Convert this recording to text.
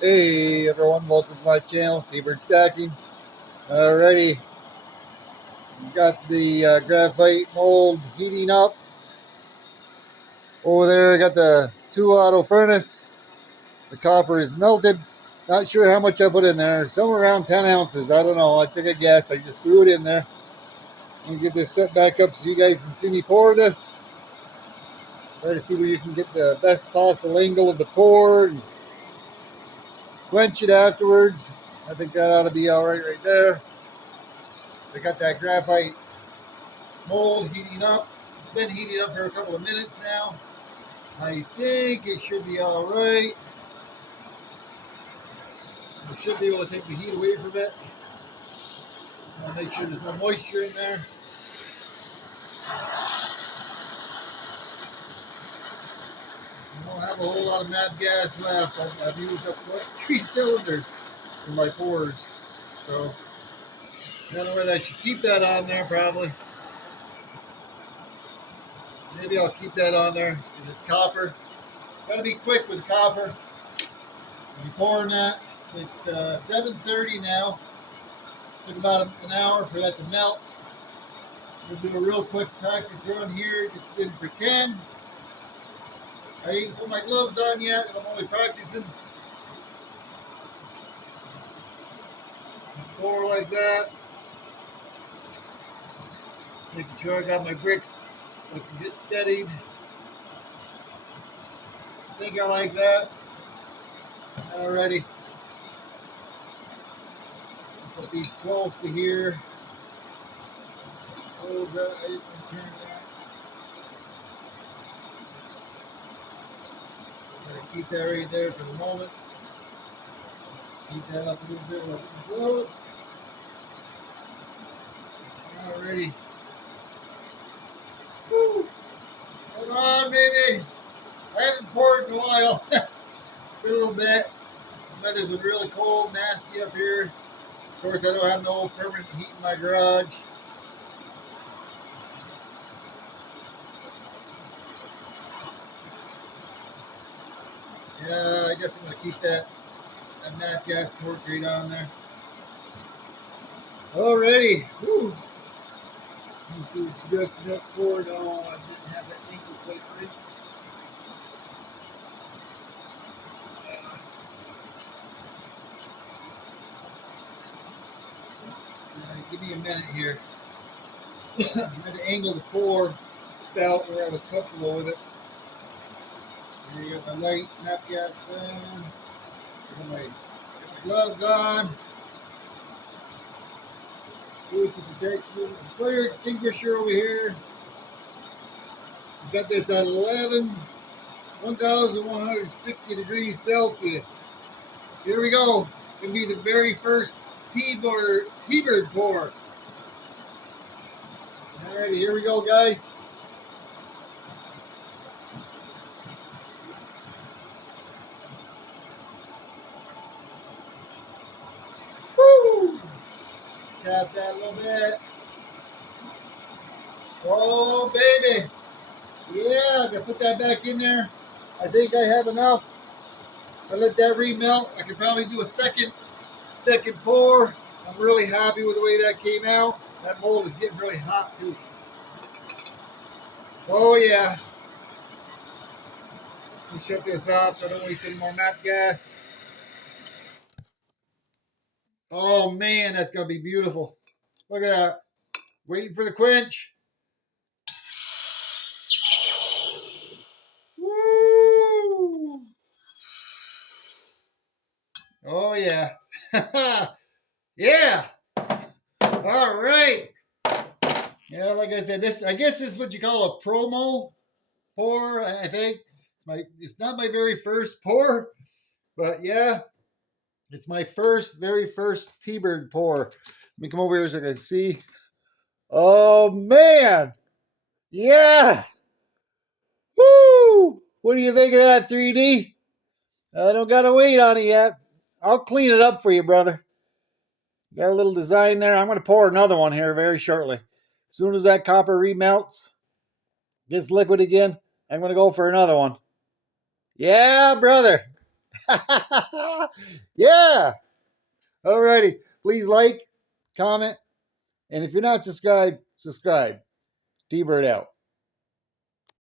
Hey everyone, welcome to my channel, T-Bird Stacking. Alrighty, got the graphite mold heating up. Over there, I got the 2-auto furnace. The copper is melted. Not sure how much I put in there. Somewhere around 10 ounces. I don't know. I took a guess. I just threw it in there. I'm going to get this set back up so you guys can see me pour this. Try to see where you can get the best possible angle of the pour and quench it afterwards. I think that ought to be alright right there. I got that graphite mold heating up. It's been heating up for a couple of minutes now. I think it should be all right. I should be able to take the heat away from it. I'll make sure there's no moisture in there. I don't have a whole lot of nat gas left. I've used up what, 3 cylinders for my pours. So, I don't know whether I should keep that on there probably. Maybe I'll keep that on there because it's copper. Gotta be quick with copper. I'll be pouring that. It's 7:30 now. Took about an hour for that to melt. We'll do a real quick practice run here, just didn't pretend. I ain't put my gloves on yet, I'm only practicing. Pour like that. Making sure I got my bricks so I can get steadied. I think I like that. Alrighty. Put these close to here. Hold that, I didn't turn that. Gotta keep that right there for the moment. Keep that up a little bit like some gloves. Alrighty. Woo! Hold on, baby. I haven't poured in a while. For a little bit. But it's really cold, nasty up here. Of course, I don't have no permanent heat in my garage. Yeah, I guess I'm gonna keep that nat gas torch right on there. Alrighty. Whew. Let's do just enough for it. Oh, I didn't have that ankle plate right. Give me a minute here. I had to angle the pour spout where I was comfortable with it. Here you got my light, nat gas fan. Got my gloves on. Safety protection. Fire extinguisher over here. Got this at 1,160 degrees Celsius. Here we go. It's going to be the very first T-bird pour. Alrighty, here we go, guys. Woo! Tap that a little bit. Oh, baby. Yeah, I'm going to put that back in there. I think I have enough. I let that remelt. I could probably do a second pour. I'm really happy with the way that came out. That mold is getting really hot too. Oh yeah. Let me shut this off so I don't waste any more nat gas. Oh man, that's gonna be beautiful. Look at that. Waiting for the quench. Woo! Oh yeah. Yeah. All right. Yeah, like I said, I guess this is what you call a promo pour. I think it's not my very first pour, but yeah, it's my very first T-bird pour. Let me come over here so I can see. Oh man, yeah. Woo! What do you think of that, 3D? I don't got to wait on it yet. I'll clean it up for you, brother. Got a little design there. I'm going to pour another one here very shortly. As soon as that copper remelts, gets liquid again, I'm going to go for another one. Yeah, brother. Yeah. Alrighty. Please like, comment, and if you're not subscribed, subscribe. T-Bird out.